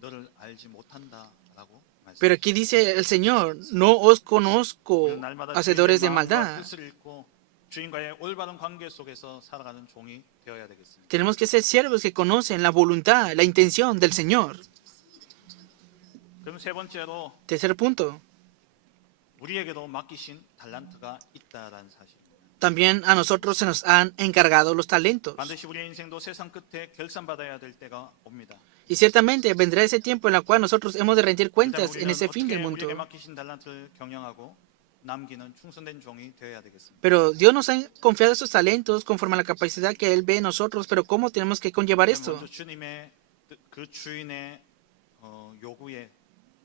너를 알지 못한다라고 말씀. Pero aquí dice el Señor, no os conozco, 날마다 hacedores de 주님의 마음과 maldad. 뜻을 읽고 주인과의 올바른 관계 속에서 살아가는 종이 되어야 되겠습니다. Tenemos que ser siervos que conocen la voluntad, la intención del Señor. 그럼 세 번째로 Tercer punto. 우리에게도 맡기신 달란트가 있다라는 사실. También a nosotros se nos han encargado los talentos. 반드시 우리의 인생도 세상 끝에 결산받아야 될 때가 옵니다. Y ciertamente vendrá ese tiempo en el cual nosotros hemos de rendir 그렇다면 cuentas en 우리는 ese fin del 어떻게 mundo. 우리에게 맡기신 달란트를 경영하고 남기는 충성된 종이 되어야 되겠습니다. Pero Dios nos ha confiado esos talentos conforme a la capacidad que Él ve en nosotros. Pero ¿cómo tenemos que conllevar esto? 먼저 주님의 그 주인의 요구에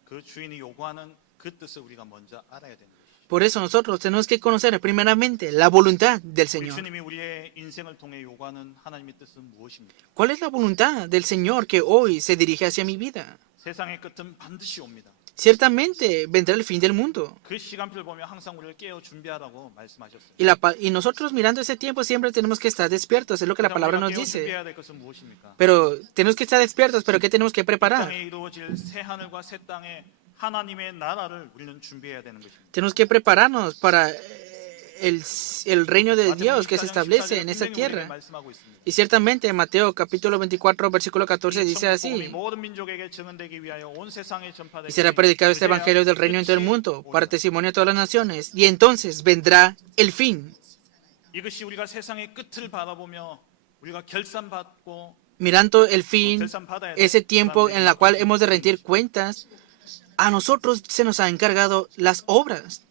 그 주인이 요구하는 그 뜻을 우리가 먼저 알아야 되는 것이죠. Por eso nosotros tenemos que conocer primeramente la voluntad del 우리 Señor. 주님이 우리의 인생을 통해 요구하는 하나님의 뜻은 무엇입니까? ¿Cuál es la voluntad del Señor que hoy se dirige hacia mi vida? 세상의 끝은 반드시 옵니다. Ciertamente vendrá el fin del mundo. 그 시간표를 보면 항상 우리를 깨워 준비하라고 말씀하셨어요. Y nosotros mirando ese tiempo siempre tenemos que estar despiertos, es lo que la palabra nos 깨워 dice. 준비해야 될 것은 무엇입니까? Pero tenemos que estar despiertos, pero ¿qué tenemos que preparar? 땅에 이루어질 새 하늘과 새 땅에 하나님의 나라를 우리는 준비해야 되는 것입니다. Tenemos que prepararnos para el reino de Dios que se 마태복음 14장 establece en 14절에 esta 분명히 우리에게 tierra. 말씀하고 있습니다. Y ciertamente Mateo capítulo 24 versículo 14 dice 천국복음이 así: 모든 민족에게 증언되기 위하여 온 세상에 전파되기 y será predicado este evangelio del reino en todo el mundo para testimonio a todas las naciones, y entonces vendrá el fin. 이것이 우리가 세상의 끝을 바라보며 우리가 결산받고 Mirando el fin, 결산받아야 ese tiempo en la cual hemos de rendir cuentas, a nosotros se nos ha encargado las obras.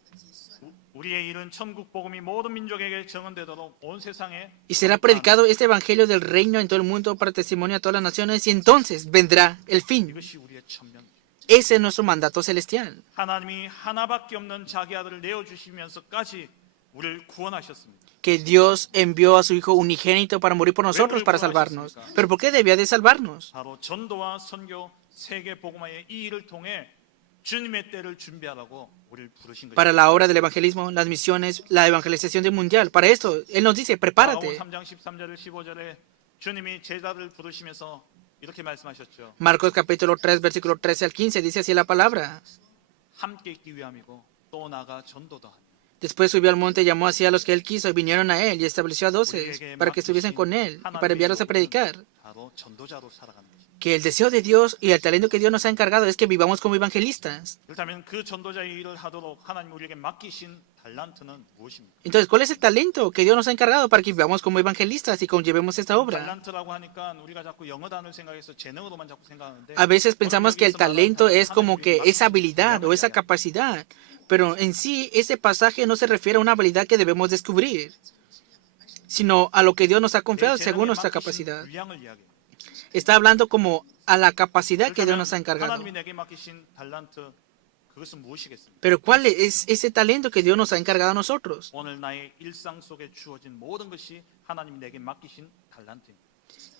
우리의 일은 천국 복음이 모든 민족에게 증언되도록 온 세상에 Y será predicado este evangelio del reino en todo el mundo para testimonio a todas las naciones, y entonces vendrá el fin. 이것이 우리의 천명. Ese es nuestro mandato celestial. 하나님이 하나밖에 없는 자기 아들을 내어 주시면서까지 우리를 구원하셨습니다. Que Dios envió a su Hijo unigénito para morir por nosotros, para salvarnos. ¿Pero por qué debía de salvarnos? 바로 전도와 선교 세계 복음화의 이 일을 통해 주님의 때를 준비하라고 우리를 부르신 Para 것입니다. la obra del evangelismo, las misiones, la evangelización del mundial. Para esto, Él nos dice, prepárate. 3장 13절 15절에 주님이 제자를 부르시면서 이렇게 말씀하셨죠. Marcos capítulo 3, versículo 13 al 15, dice así la palabra. 함께 있기 위함이고 또 나가 전도도 하니. Después subió al monte, llamó así a los que Él quiso, y vinieron a Él, y estableció a 12, para que estuviesen con Él, y para enviarlos a predicar. 바로 전도자로 살아가는 것입니다. Que el deseo de Dios y el talento que Dios nos ha encargado es que vivamos como evangelistas. 그렇다면 그 전도자의 일을 하도록 하나님 우리에게 맡기신 달란트는 무엇입니까? Entonces, ¿cuál es el talento que Dios nos ha encargado para que vivamos como evangelistas y conllevemos esta obra? 달란트라고 하니까 우리가 자꾸 영어 단어를 생각해서 재능으로만 자꾸 생각하는데 A veces pensamos que el talento es como que esa habilidad o esa capacidad, pero en sí ese pasaje no se refiere a una habilidad que debemos descubrir, sino a lo que Dios nos ha confiado según nuestra capacidad. 분량을 이야기해요. Está hablando como a la capacidad que Dios nos ha encargado. 하나님이 내게 맡기신 달란트 그것은 무엇이겠습니까? Pero ¿cuál es ese talento que Dios nos ha encargado a nosotros? 오늘 나의 일상 속에 주어진 모든 것이 하나님이 내게 맡기신 달란트입니다.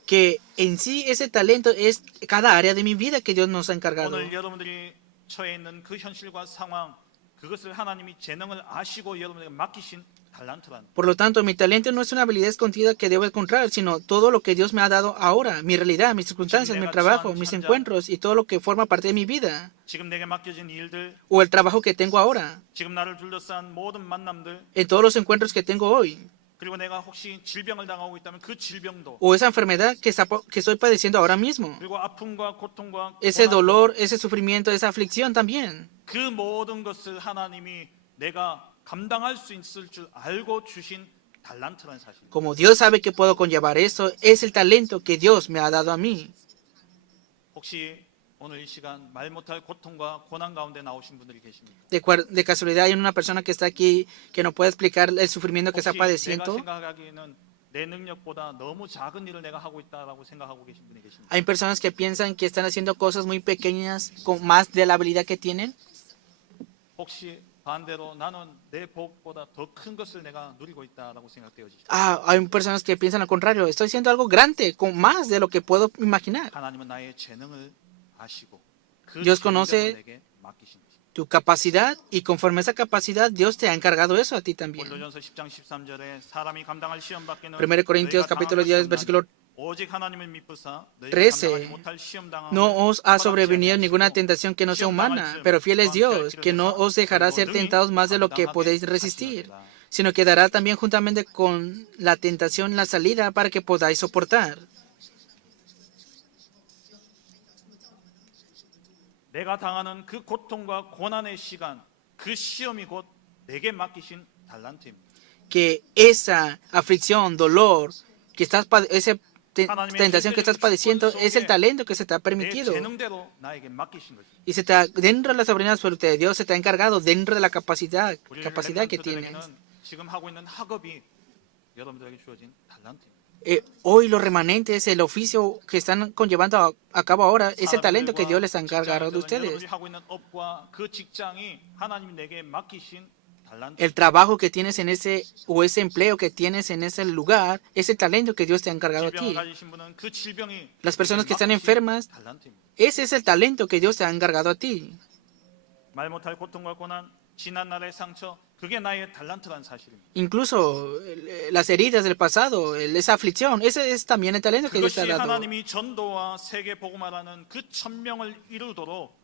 Que en sí ese talento es cada área de mi vida que Dios nos ha encargado. 오늘 여러분들이 처해 있는 그 현실과 상황 그것을 하나님이 재능을 아시고 여러분에게 맡기신 달란트라는 Por lo tanto, mi talento no es una habilidad escondida que debo encontrar, sino todo lo que Dios me ha dado ahora, mi realidad, mis circunstancias, mi trabajo, mis encuentros y todo lo que forma parte de mi vida, 지금 내게 맡겨진 일들 o el trabajo que tengo ahora, 지금 나를 둘러싼 모든 만남들 en todos los encuentros que tengo hoy, 그리고 내가 혹시 질병을 당하고 있다면 그 질병도 o esa enfermedad que estoy padeciendo ahora mismo, 그리고 아픔과 고통과 ese 고난도 dolor, ese sufrimiento, esa aflicción también. 그 모든 것을 하나님이 내가 감당할 수 있을 줄 알고 주신 달란트라는 사실입니다. Como Dios sabe que puedo conllevar eso, es el talento que Dios me ha dado a mí. 혹시 오늘 이 시간 말 못할 고통과 고난 가운데 나오신 분들이 계십니까? De casualidad hay una persona que está aquí que no puede explicar el sufrimiento que está 혹시 내가 padeciendo. 생각하기에는 내 능력보다 너무 작은 일을 내가 하고 있다라고 생각하고 계신 분이 계십니까? Hay personas que piensan que están haciendo cosas muy pequeñas con más de la habilidad que tienen. 혹시 반대로 나는 내 복보다 더 큰 것을 내가 누리고 있다라고 생각되어지죠. Hay personas que piensan al contrario. Estoy haciendo algo grande, con más de lo que puedo imaginar. 하나님은 나의 재능을 아시고 그 Dios 재능을 conoce 내게 맡기신 것입니다. Tu capacidad, y conforme a esa capacidad, Dios te ha encargado eso a ti también. 고린도전서 10장 13절에 사람이 감당할 시험 밖에는 1 Corintios capítulo 10, versículo 오직 하나님을 믿으사 너희가 13. 감당하지 못할 시험 당함을 No os ha 허락지 sobrevenido 아니하시고 ninguna tentación que no sea 시험 humana, 당할 pero fiel es 즈음 Dios, 또한 que no os dejará ser tentados más de lo que podéis resistir, sino que dará también juntamente con la tentación la salida para que podáis soportar. 내가 당하는 그 고통과 고난의 시간, 그 시험이 곧 내게 맡기신 달란트입니다. Que esa aflicción, dolor, que esa tentación que estás padeciendo es el talento que se te ha 내 permitido. 재능대로 나에게 맡기신 것입니다. Y dentro de la soberanía absoluta de Dios se te ha encargado dentro de la capacidad 우리 que tienes. 렘넌트들에게는 지금 하고 있는 학업이 여러분들에게 주어진 달란트입니다. Hoy los remanentes, el oficio que están conllevando a cabo ahora, es el talento que Dios les ha encargado de ustedes. 여러분들이 하고 있는 업과 그 직장이 하나님이 내게 맡기신 el trabajo que tienes en ese o ese empleo que tienes en ese lugar, ese talento que Dios te ha encargado a 질병을 ti. 가지신 분은 그 질병이 Las personas que están 맡기신 enfermas, 달란트입니다. ese es el talento que Dios te ha encargado a ti. 말 못할 고통과 고난, 지난 날의 상처, 그게 나의 달란트라는 사실입니다. Incluso las heridas del pasado, esa aflicción, ese es también el talento que Dios te ha 그것이 dado. 하나님이 전도와 세계 복음화라는 그 천명을 이루도록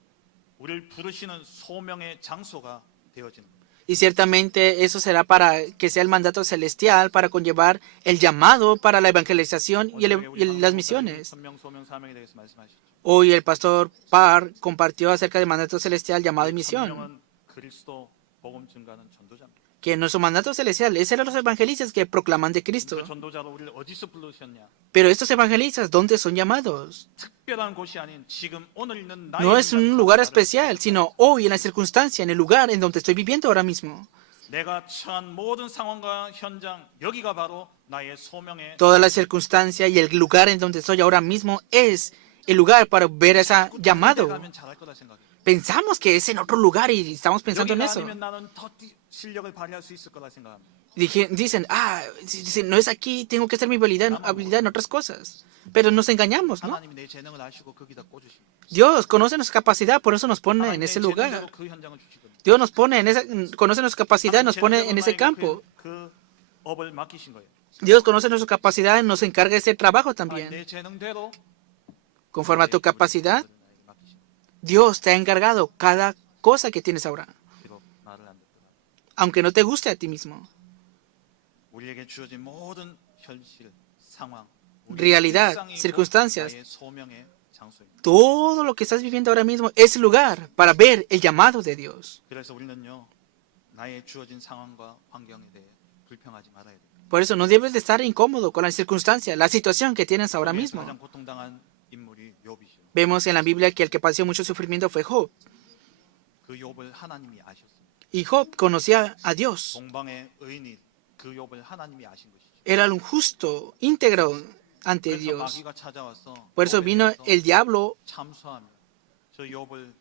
우리를 부르시는 소명의 장소가 되어지는 겁니다. Y ciertamente eso será para que sea el mandato celestial, para conllevar el llamado para la evangelización y las misiones. 천명, 소명, 사명에 대해서 말씀하시죠. Hoy el pastor Parr compartió acerca del mandato celestial, llamado y misión, 천명은 그리스도 복음 증가는 전도자입니다. que nuestro mandato celestial es ser los evangelistas que proclaman de Cristo. 그 전도자로 우리를 어디서 부르셨냐? Pero estos evangelistas, ¿dónde son llamados? 특별한 곳이 아닌 지금 오늘 있는 나의 No es un 현장에서 lugar 나를 especial, sino hoy en la circunstancia, en el lugar en donde estoy viviendo ahora mismo. 내가 처한 모든 상황과 현장 여기가 바로 나의 소명의 Toda la circunstancia y el lugar en donde estoy ahora mismo es el lugar para ver ese llamado. 가면 잘할 거다 생각해. Pensamos que es en otro lugar y estamos pensando en 여기가 eso. 아니면 나는 더 실력을 발휘할 수 있을 거다 생각합니다. Dicen, si no es aquí, tengo que hacer mi habilidad en otras cosas. Pero nos engañamos, ¿no? 하나님이 내 재능을 아시고 거기다 꽂으십니다. Dios conoce nuestra capacidad, por eso nos pone en 하나님 내 ese 재능대로 lugar. 그 현장을 주시거든요. Dios nos pone conoce nuestra capacidad y nos pone en ese campo. 그 업을 맡기신 거예요. Dios conoce nuestra capacidad y nos encarga ese trabajo 하나님 también. 내 재능대로 Conforme a tu capacidad, 나에게 맡기신 거예요. Dios te ha encargado cada cosa que tienes ahora, 비록 나를 안 듣더라도 aunque no te guste a ti mismo. 우리에게 주어진 모든 현실, 상황, 우리의 Realidad, 일상이고 circunstancias. 나의 소명의 장소입니다. Todo lo que estás viviendo ahora mismo es el lugar para ver el llamado de Dios. 그래서 우리는요 나의 주어진 상황과 환경에 대해 불평하지 말아야 돼요. Por eso no debes de estar incómodo con la circunstancia, la situación que tienes ahora mismo. 가장 고통당한 인물이 욥이죠. Vemos en la Biblia que el que padeció mucho sufrimiento fue Job. 그 욥을 하나님이 아셨습니다. Y Job conocía a Dios. 동방의 의인이 그 욥을 하나님이 아신 것이죠. Era un justo, íntegro ante 그래서 Dios. 마귀가 찾아와서 Por eso 욥에 vino 대해서 el diablo 참수하며 저 욥을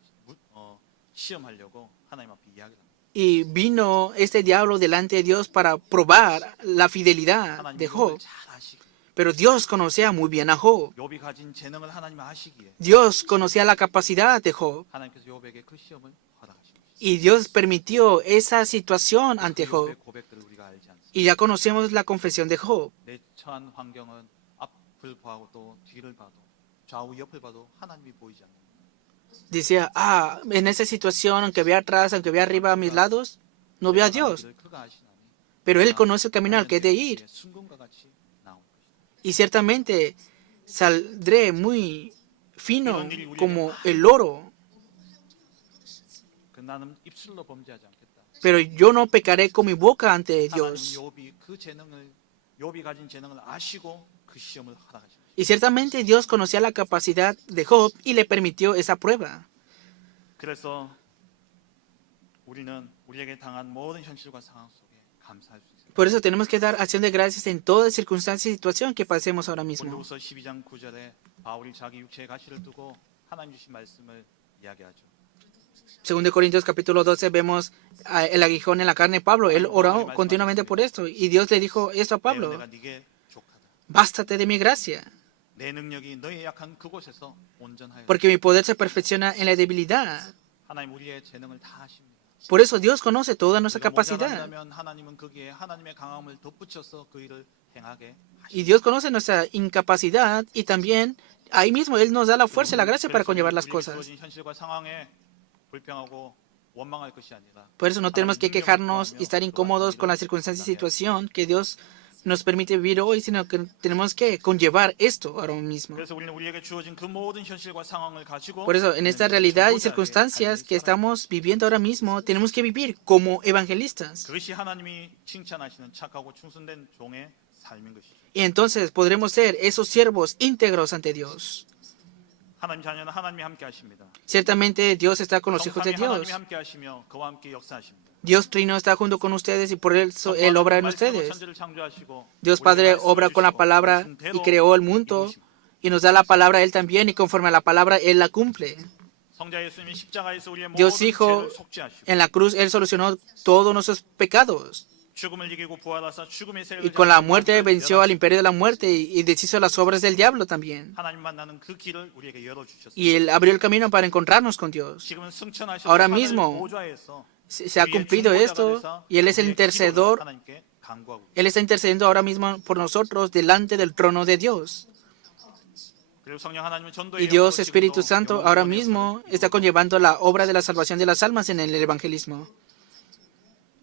시험하려고 하나님 앞에 이야기합니다. y vino este diablo delante de Dios para probar la fidelidad 하나님 de 욥을 Job. 잘 아시고 Pero Dios conocía muy bien a Job. 욥이 가진 재능을 하나님 아시기에 Dios conocía la capacidad de Job. 하나님께서 욥에게 그 시험을 허락하신 것이죠. Y Dios permitió esa situación ante Job. 욥의 고백들을 우리가 알지 않습니다. Y ya conocemos la confesión de Job. 내 처한 환경은 앞을 봐도 또 뒤를 봐도 좌우 옆을 봐도 하나님이 보이지 않는 거예요. Decía, en esa situación, aunque vea atrás, aunque vea arriba a mis lados, no veo a Dios. 그가 아시나니 Pero Él conoce el camino al que he de ir. 순금과 같이 나온 것이다. Y ciertamente saldré muy fino como el oro. 그 나는 입술로 범죄하지 않겠다. Pero yo no pecaré con mi boca ante 하나님 Dios. 욥이 가진 재능을 아시고 그 시험을 허락하신 것이다. Y ciertamente Dios conocía la capacidad de Job y le permitió esa prueba. 그래서 우리는 우리에게 당한 모든 현실과 상황 속에 감사할 수 있습니다. Por eso tenemos que dar acción de gracias en toda circunstancia y situación que pasemos ahora mismo. 골로새 12장 9절에 바울이 자기 육체의 가시를 두고 하나님 주신 말씀을 이야기하죠. Segundo Corintios capítulo 12 vemos el aguijón en la carne de Pablo. Él oró continuamente por esto. Y Dios le dijo esto a Pablo: 내가 네게 족하다. bástate de mi gracia, 내 능력이 너의 약한 그곳에서 온전하여. porque mi poder se perfecciona en la debilidad. 하나님 우리의 재능을 다 아십니다. Por eso Dios conoce toda nuestra 우리가 capacidad. 모자란다면 하나님은 거기에 하나님의 강함을 덧붙여서 그 일을 행하게 하십니다. Y Dios conoce nuestra incapacidad y también ahí mismo Él nos da la fuerza y la gracia para conllevar las cosas. 주어진 현실과 상황에 불평하고 원망할 것이 아니라 Por eso no tenemos que quejarnos y estar incómodos con la circunstancia y situación que Dios nos permite vivir hoy, sino que tenemos que conllevar esto ahora mismo. 그래서 우리는 우리에게 주어진 그 모든 현실과 상황을 가지고 Por eso, en esta realidad y circunstancias que estamos viviendo ahora mismo, tenemos que vivir como evangelistas. 그것이 하나님이 칭찬하시는 착하고 충성된 종의 삶인 것이죠. Y entonces podremos ser esos siervos íntegros ante Dios. 하나님 자녀는 하나님이 함께 하십니다. Ciertamente Dios está con los hijos de 성삼위 Dios. 하나님이 함께 하시며 그와 함께 역사하십니다. Dios Trino está junto con ustedes y por eso Él obra en ustedes. 천지를 창조하시고 Dios Padre obra con la palabra y creó el mundo y nos da la palabra a Él también y conforme a la palabra Él la cumple. 성자 예수님이 십자가에서 우리의 Dios 모든 Hijo, 죄를 속죄하시고 en la cruz, Él solucionó todos nuestros pecados. 죽음을 이기고 부활하사 죽음의 세력을 Y con la 잡으신 muerte 왕을 venció al 멸하시고 imperio de la muerte y deshizo las obras del diablo también. 하나님 만나는 그 길을 우리에게 열어 주셨습니다. Y Él abrió el camino para encontrarnos con Dios. 지금은 승천하셔서 Ahora 하늘 mismo 보좌에서 se ha 우리의 cumplido 중보자가 esto 되사 y Él es el 우리의 intercedor. 기도를 하나님께 간구하고 있습니다. Él está intercediendo ahora mismo por nosotros delante del trono de Dios. 그리고 성령 하나님은 전도의 Y Dios 영으로 Espíritu 지금도 Santo 영혼 ahora 구원의 mismo 역사를 está 이루어가고 conllevando la obra de la salvación de las almas en el evangelismo.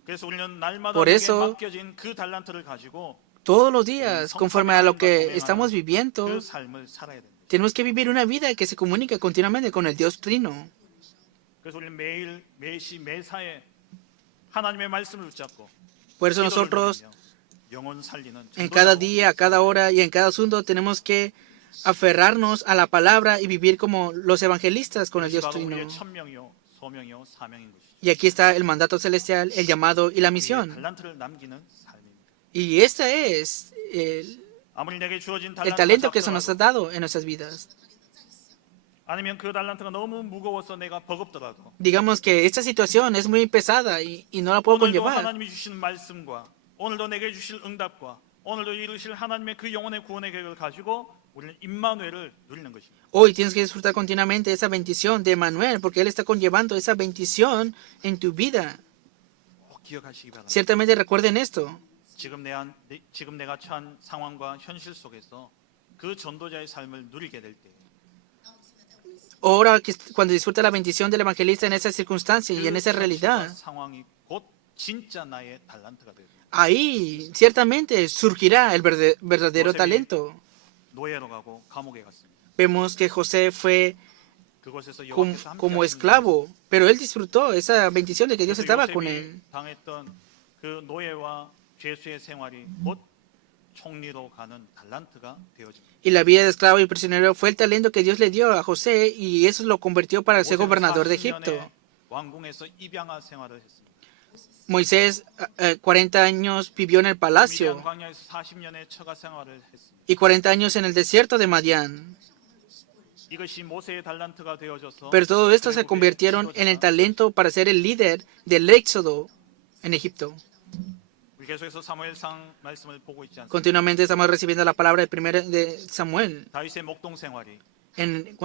그래서 우리는 날마다 Por 우리에게 eso, 맡겨진 그 달란트를 가지고 todos los días, conforme a lo que estamos viviendo, 그 삶을 살아야 됩니다. tenemos que vivir una vida que se comunica continuamente con el Dios Trino. 그래서 우리는 매일 매시 매사에 하나님의 말씀을 붙잡고 Por eso 기도를 nosotros 드리며 영혼 살리는 en cada 전도자로 día, a cada hora y en cada asunto tenemos que aferrarnos a la palabra y vivir como los evangelistas con el Dios 바로 Trino. 우리의 천명이요 소명이요 사명인 것이죠. Y aquí está el mandato celestial, el llamado y la 우리의 misión. 달란트를 남기는 삶입니다. Y este es 아무리 내게 주어진 el 달란트가 talento que se nos ha 작더라도 dado en nuestras vidas. 아니면 그 달란트가 너무 무거워서 내가 버겁더라도 Digamos que esta situación es muy pesada y no la puedo 오늘도 conllevar. 하나님이 주신 말씀과 오늘도 내게 주실 응답과 오늘도 이루실 하나님의 그 영혼의 구원의 계획을 가지고 우리는 임마누엘을 누리는 것입니다. Hoy tienes que disfrutar continuamente esa bendición de Manuel, porque Él está conllevando esa bendición en tu vida. 꼭 기억하시기 바랍니다. Ciertamente recuerden esto. 지금 내가 처한 상황과 현실 속에서 그 전도자의 삶을 누리게 될 때, Ahora, cuando disfruta la bendición del evangelista en esa circunstancia y en esa 그 realidad, 상황이 곧 진짜 나의 달란트가 됩니다. ahí ciertamente surgirá el verdadero talento. 노예로 가고 감옥에 갔습니다. Vemos que José fue 그곳에서 como 여호와께서 함께 하시는 esclavo, pero él disfrutó esa bendición de que Dios 그래서 estaba 요셉이 con él. 당했던 그 노예와 죄수의 생활이 곧 총리로 가는 달란트가 되어집니다. Y la vida de esclavo y prisionero fue el talento que Dios le dio a José y eso lo convirtió para ser gobernador de Egipto. 왕궁에서 입양아 생활을 했습니다. Moisés 40 años vivió en el 미디안 palacio 광야에서 40년의 처가 생활을 했습니다. y 40 años en el desierto de Madián. 이것이 모세의 달란트가 되어져서 Pero todo esto se 결국에 convirtieron en el 지도자가 talento para ser el líder del éxodo en Egipto. 우리 계속해서 사무엘상 말씀을 보고 있지 않습니까? Continuamente estamos recibiendo la palabra de Samuel. 다윗의 목동 생활이 En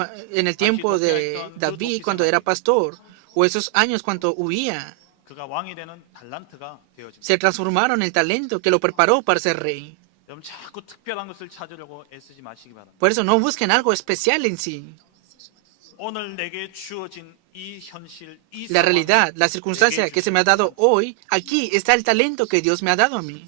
el tiempo de David cuando era pastor o esos años cuando huía, 그가 왕이 되는 달란트가 되어집니다. se transformaron en el talento que lo preparó para ser rey. 여러분 자꾸 특별한 것을 찾으려고 애쓰지 마시기 바랍니다. Por eso no busquen algo especial en sí. 오늘 내게 주어진 이 현실, 이 La 상황, realidad, la circunstancia que se me ha dado hoy, aquí está el talento que Dios me ha dado a mí.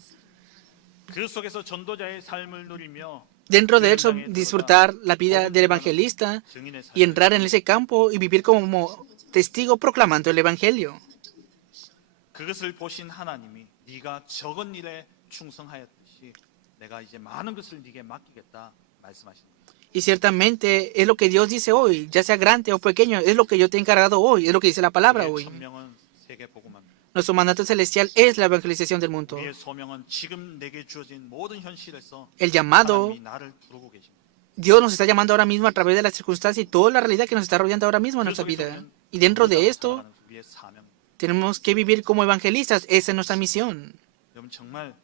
그 속에서 전도자의 삶을 누리며 Dentro de eso, disfrutar la vida del evangelista 증인의 삶, y entrar en ese campo y vivir como testigo proclamando el evangelio. 그것을 보신 하나님이 네가 적은 일에 충성하였듯이 내가 이제 많은 것을 네게 맡기겠다 말씀하십니다. Y ciertamente es lo que Dios dice hoy, ya sea grande o pequeño, es lo que yo te he encargado hoy, es lo que dice la palabra 우리의 hoy. 천명은 세계 복음합니다. Nuestro mandato celestial es la evangelización del mundo. 우리의 소명은 지금 내게 주어진 모든 현실에서 El llamado, 하나님이 나를 부르고 계십니다. Dios nos está llamando ahora mismo a través de las circunstancias y toda la realidad que nos está rodeando ahora mismo en nuestra vida. Y dentro de esto, 우리의 사명. tenemos que vivir como evangelistas, esa es nuestra misión. 여러분 정말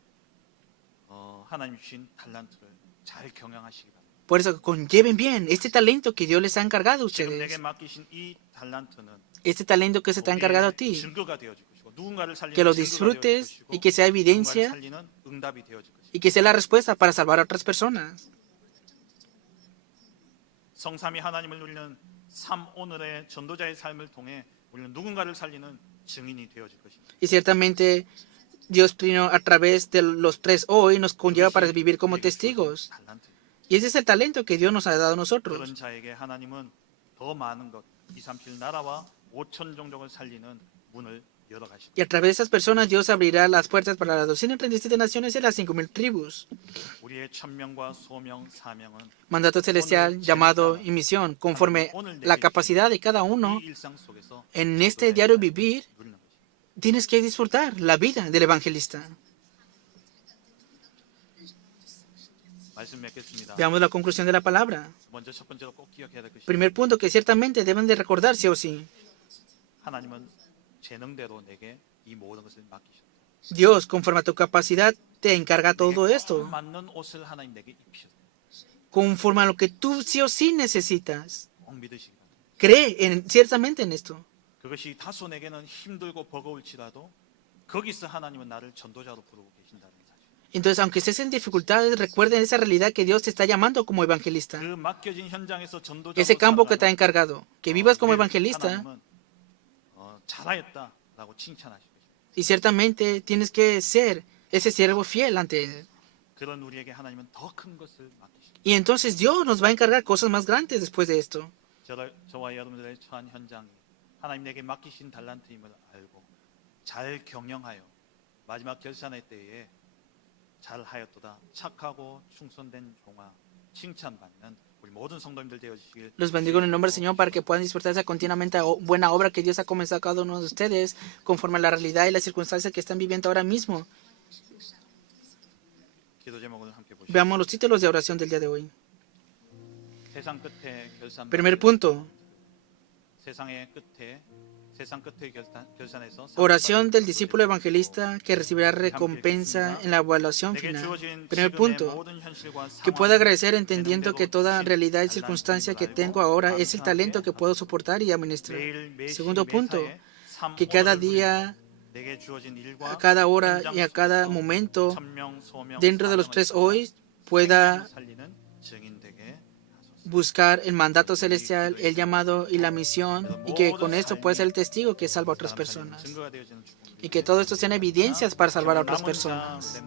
하나님 주신 달란트를 잘 경영하시기 바랍니다. Por eso, conlleven bien este talento que Dios les ha encargado a 지금 내게 ustedes. 맡기신 이 달란트는 Este talento que se te ha encargado a 우리의 ti. 증거가 되어질 것이고 누군가를 살리는 Que lo 증거가 되어질 disfrutes 것이고 y que sea 누군가를 evidencia 살리는 응답이 되어질 것이고 y que sea la respuesta para salvar a otras personas. 성삼위 하나님을 누리는 삶 오늘의 전도자의 삶을 통해 우리는 누군가를 살리는 증인이 되어질 것입니다. Y ciertamente Dios Trino a través de los tres hoy nos conlleva para vivir como testigos. 달란트. Y ese es el talento que Dios nos ha dado a nosotros. 그런 자에게 하나님은 더 많은 것 237 나라와 5천 종족을 살리는 문을 열어 가십니다. Y a través de esas personas Dios abrirá las puertas para las 237 naciones y las 5,000 tribus. 우리의 천명과 소명, 사명은 Mandato celestial, llamado y misión, conforme la capacidad de cada uno, 이 일상 속에서 en este diario vivir, 누리는 것입니다. tienes que disfrutar la vida del evangelista. 말씀 맺겠습니다. Veamos la conclusión de la palabra. 먼저 첫 번째로 꼭 기억해야 될 것이 Primer punto que ciertamente deben de recordar sí o sí. 하나님은 재능대로 내게 이 모든 것을 맡기셨다. Dios, conforme a tu capacidad, te encarga todo 내게 esto. 꼭 맞는 옷을 하나님 내게 입히셨다. Conforme a lo que tú sí o sí necesitas. 꼭 믿으시기 바랍니다. Cree ciertamente en esto. 그것이 다소 내게는 힘들고 버거울지라도 거기서 하나님은 나를 전도자로 부르고 계신다는 사실. Entonces, aunque estés en dificultades, recuerden esa realidad que Dios te está llamando como evangelista. 그 맡겨진 현장에서 전도자로 Ese campo que te ha 살아가는 encargado. Que vivas como 우리를 evangelista. 하나님은 잘하였다라고 칭찬하실 것입니다. Y ciertamente tienes que ser ese siervo fiel ante Él. 그런 우리에게 하나님은 더 큰 것을 맡기십니다. Y entonces Dios nos va a encargar cosas más grandes después de esto. 저와 여러분들의 처한 현장이 하나님 내게 맡기신 달란트임을 알고 잘 경영하여 마지막 결산의 때에 잘하였도다 착하고 충성된 종아 칭찬받는 우리 모든 성도님들 되어주시길. Los bendigo en el nombre del Señor para que puedan disfrutar esa continuamente buena obra que Dios ha comenzado a cada uno de ustedes conforme a la realidad y las circunstancias que están viviendo ahora mismo. 기도 제목을 함께 보시죠. Veamos los títulos de oración del día de hoy. 세상 끝에 결산. Primer punto. 세상 끝의 결산에서 Oración del discípulo evangelista que recibirá recompensa en la evaluación final. Primer punto, que pueda agradecer entendiendo que toda realidad y circunstancia que tengo ahora es el talento que puedo soportar y administrar. Segundo punto, que cada día, a cada hora y a cada momento, dentro de los 3 hoy, pueda buscar el mandato celestial, el llamado y la misión, y que con esto pueda ser el testigo que salva a otras personas. Y que todo esto sean evidencias para salvar a otras personas.